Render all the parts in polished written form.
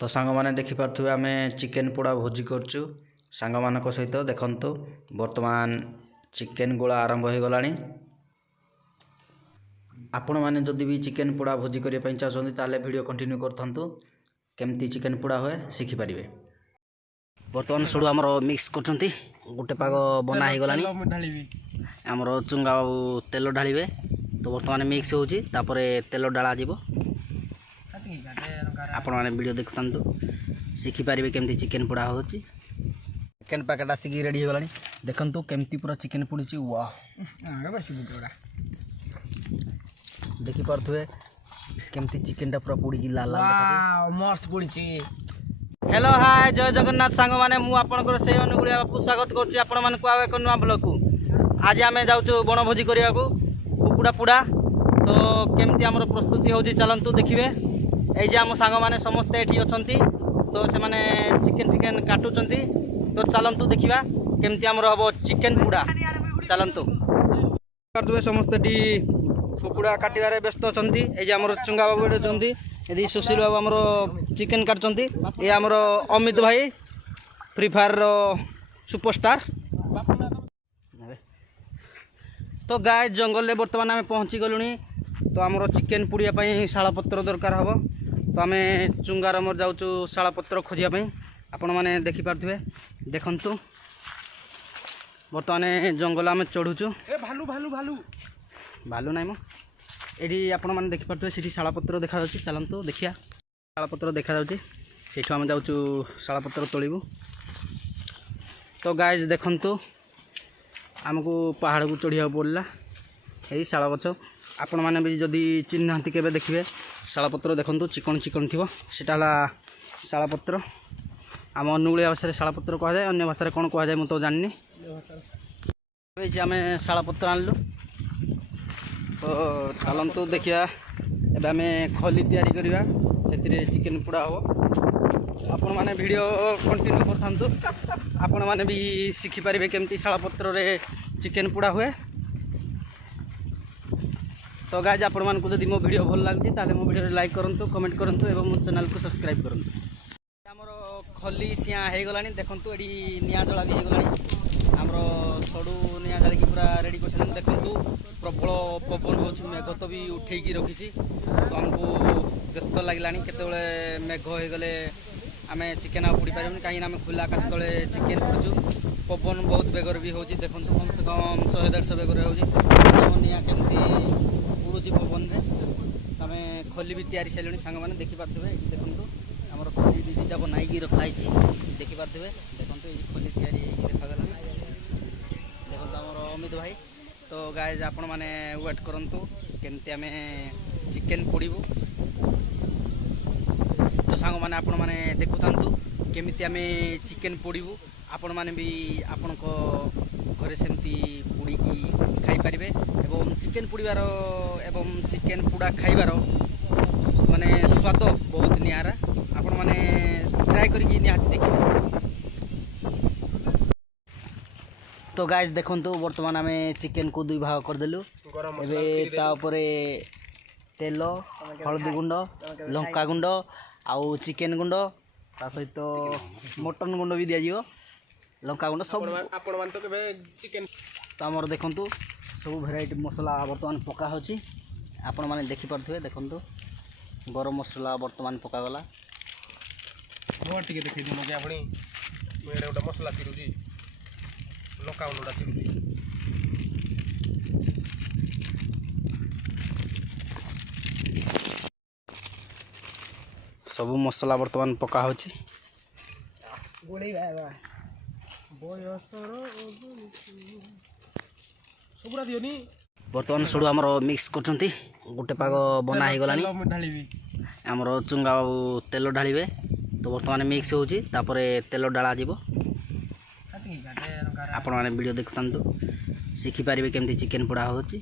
तो सांग मैंने देखिपे आम चिकेन पोड़ा भोजी करचु सांग मान सहित देखु बर्तमान चिकेन गोला आरंभ हो गला। आपण मैंने जदि भी चिकेन पोड़ा भोजी करने चाहते ताले वीडियो कंटिन्यू करथंतु केमती चिकेन पोड़ा हुए शिखिपारे। बर्तमान सब आम मिक्स कर गोटे पाग बना हो गला आमर चुंगा बाबू तेल ढालिबे। तो बर्तमान मिक्स होची तेल डाला जीवो आपण मैंने वीडियो देखु शिखिपारे केमती चिकेन पोड़ा हो। चिकेन पैकेट आसिक रेडी हो गला देखु केमती पूरा चिकेन पोड़ी वाह देखी पारे केमती चिकेन पूरा पोड़ी लाल लाल मस्त पोड़ी। हेलो हाय जय जगन्नाथ सांग मैंने मुझे से अनुगुड़िया बापू स्वागत कर नुआ ब्लॉग को। आज आम जाऊँ बनभोजी करने को कुकुड़ा पुड़ा। तो केमती आमर प्रस्तुति हो चलतु देखिए ये आम सांग मैंने समस्ते ये अच्छा तो से मैंने चिकेन फिकेन काटुंट। तो चलतु देखा केमती आमर हम चिकेन पुड़ा चलतु समस्ते कुकुड़ा काटार व्यस्त अच्छा। ये आमर चुंगा बाबू ये अच्छा यदि सुशील बाबू आमर चिकेन काटुंट ये आमर अमित भाई फ्री फायर सुपरस्टार। तो गाय जंगल में बर्तमान आम पहुँची गलु। तो आमर चिकेन पुड़ियापाई शाला पत्र दरकार हम। तो आम चुंगार मोर जाऊँ शाला पत्र खोजापी आपण मैंने देखिपे देखु बर्तमान जंगल आम चढ़ुचु भालू भालू भालू भालू नाई ये आपण मैंने देखिपे से शाला पत्र देखा चलतु देखिया शाला पत्र देखा से आम जाऊँ शाला पत्र तोड़ू। तो गाइज देखु आमको पहाड़ को चढ़िया पड़ा यही शाला गच। आपण मैंने भी जदि चिन्ह के देखिए शाला पत्र देखु चिकन चिकन थी सीटा शाला पत्र आम अनुगुड़िया भाषा शाला पत्र कहुए अन्य भाषा कौन कहुए मुझे तो जानी। आम शाला पत्र आनलु तो चलतु देखिया एम खली तैयारी करवा से चिकेन पोड़ा हम। आपण मैंने वीडियो कंटिन्यू करथांतु आपण मैंने भी शिखिपारे केमती शाला पत्र रे चिकेन पोड़ा हुए। तो गाइज आपण मानकु जदि मो वीडियो भल लागुची ताले मो वीडियो लाइक करंतु कमेंट करंतु एवं मो चैनल को सब्सक्राइब करंतु। हमर खली सिया हे गलानी देखंतु एडी निया जला भी हे गलानी हमर सडू निया जला की पूरा रेडी करछन। देखंतु प्रबल पवन होछ मेघ तो भी उठेकी रखिची। तो हमको व्यस्त लागलानी केतेबेले मेघ हे गले आमे चिकेन आ पुड़ी पारिबनी काई आमे खुला आकाश तले चिकेन पुड़छु। पवन बहुत बेगर भी होची देखंतु कम से कम 100-150 बेगर होची। निया केमती उड़ुची पवन रे तमे खली भी तैयारी सेलनी सांग माने देखि पारथबे। देखंतु हमर खली दीटा बनाई की रखाई छी देखि पारथबे। देखंतु ए खली तैयारी देखा गला देखंतु हमर अमित भाई। तो गाइज आपण माने वेट करंतु केमती आमे चिकेन पोड़ीबू। तो सांग माने आपण माने देखुथांतु केमिति आमे चिकेन पोड़ीबू। आपण माने भी आपण को घरे सेमती पोड़ी की खाई परिबे एवं चिकेन पोड़ीबार एवं चिकेन पोड़ा खाइबार माने स्वाद बहुत नियारा। आपण माने ट्राई करके निहाती देखिबे। तो गाइज देखंतु वर्तमान आमे चिकेन को दुई भाग कर देलु एबे ता ऊपर तेल हळदी गुंड लंका गुंड आउ चिकेन गुंड ता सहित मटन गुंड भी दिया जीवो लंका गुंड सब आपण मान तो केबे चिकेन। तो हमर देखंतु सब भेराइटी मसला वर्तमान पका होची आपण माने देखि परथुवे। देखंतु गरम मसला वर्तमान पका गला मोर टिके देखि दिनो के आपणी मेरे ओटा मसला तिरुजी लंका गुंडा तिरुजी सब मसला वर्तमान पका होची गोली बाबा बयसर सबुरा दियोनी। वर्तमान सडू आमर मिक्स करछंती गोटे पाग बना हो गलानी आमर चुंगा बाबू तेल ढालिबे। तो वर्तमान मिक्स होची तेल डाला जीवो आपण माने वीडियो देखुथांतु शिखिपारे केमती चिकेन पोड़ा होची।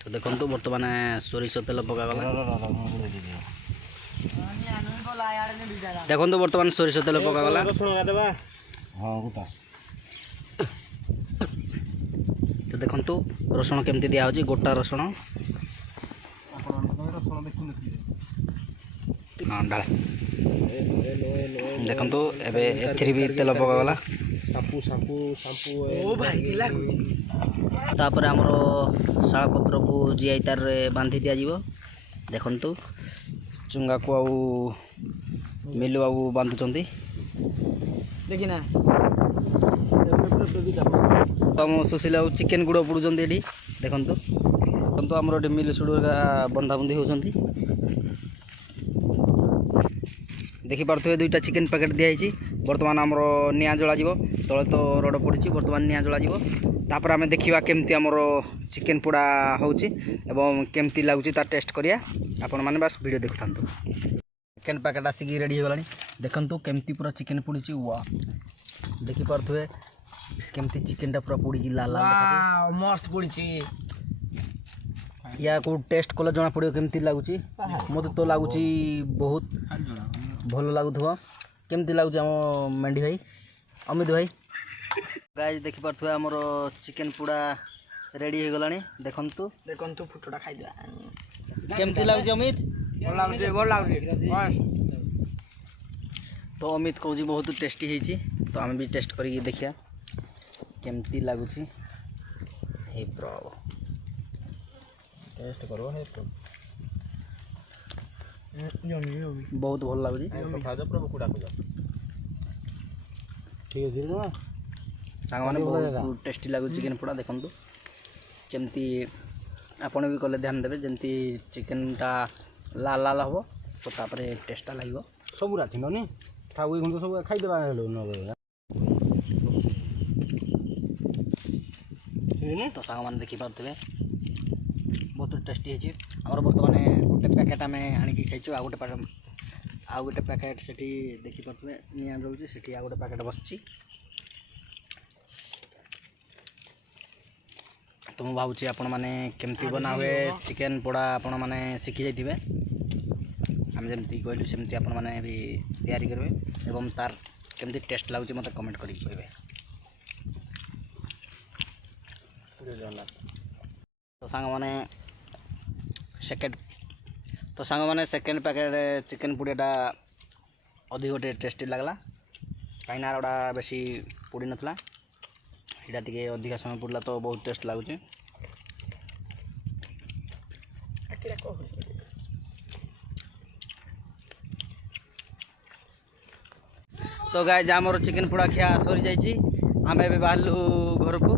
तो देखंतु वर्तमान सोरिष तेल पका गला देखंतु वर्तमान सोरिष तेल पका गला तो देखंतु रसुण केमती दिया होची गोटा रसुण हाँ डाले देखो एबे एथिरे भी तेल पकागला सापू सापू सापू ओ भाई गिला तापर हमर शाळपत्र को जीआई तार रे बांधी दिया जीवो देखंतु चुंगा को आउ मिलु आउ बांधुचंती देखिना हम सुशील आउ चिकेन गुड़ पुडुचंती एडी देखंतु देखंतु हमर मिल सुडुगा बंधा बंधी होचंती देखि पार्थ्वे दुईटा चिकेन पैकेट दिया बर्तमान आमर निया जला जीवो तले तो रड पड़ी बर्तमान निया जला जीवो तापर आमे देखिबा केमती आमर चिकेन पोड़ा होउची एवं केमती लागुची तार टेस्ट करिया आपण माने बस वीडियो देखथांतु चिकेन पैकेट आसिकी रेडी हो गलानी देखंतु केमती पूरा चिकेन पुडीची वाह देखि पार्थ्वे केमती चिकेन टा पूरा पुडीची लाल लाल वाह मस्त पुडीची या को टेस्ट कले जना पड़ियो केमती लागुची मते तो लागुची बहुत भल लागुथबो केमती लागुची हम मेंढी भाई अमित भाई गाइस देखि पार्थ्वे हमर चिकेन पुडा रेडी हो गलानी देखंतु देखंतु फुटोटा खाइ दिया केमती लागुची अमित बोल लागुची बस तो अमित कहूँ बहुत टेस्टी होती तो आम भी टेस्ट करके देखिया केमती लगुच हे ब्रो टेस्ट करो है तो बहुत भल लगुच खा जा प्रभु कुडा को जा ठीक है जीरो सांग माने बहुत टेस्टी लगुच चिकेन पोड़ा देखंतु केमती आपण भी कले ध्यान देबे जेमती चिकेन टा लाल लाल हबो तो तापरे टेस्टा लागो सब राथि ननी थाउ गुण सब खाइ देबा न तो सांग माने देखि पारथबे बहुत टेस्टी है हमर बर्तमान गोटे पैकेट आम आनिकी खाइछु आ गोटे पैकेट सेठी देखि पारथबे निया जाउची सेठी आ गोटे पैकेट बसची तो मु भावुची आपण माने केमती बनावे चिकेन पोड़ा आपण माने शिखी जाइथिबे हम जेमती कहलु सेमती आपण माने भी तैयारी करबे एवं तार केमती टेस्ट लागुची मते कमेंट करी कहबे तो सांग माने सेकेंड पैकेट चिकेन पुड़ियाटा अधिक टेस्टी लगला कहीं गोटा बेसी पुड़ी नथला यहाँ टे अधिक समय पड़ला तो बहुत टेस्ट लगुच तो गाय आमर चिकेन पोड़ा खिया सरी जाइए आम ए बाहर घर को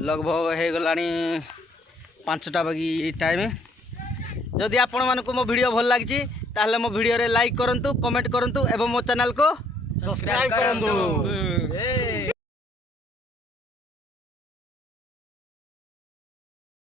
लगभग हो गला 5टा बागी टाइम जदि आपण मानक मो वीडियो भल लगी ताहले मो वीडियो रे लाइक करंतु कमेंट करंतु एवं मो चैनल को सब्सक्राइब करंतु।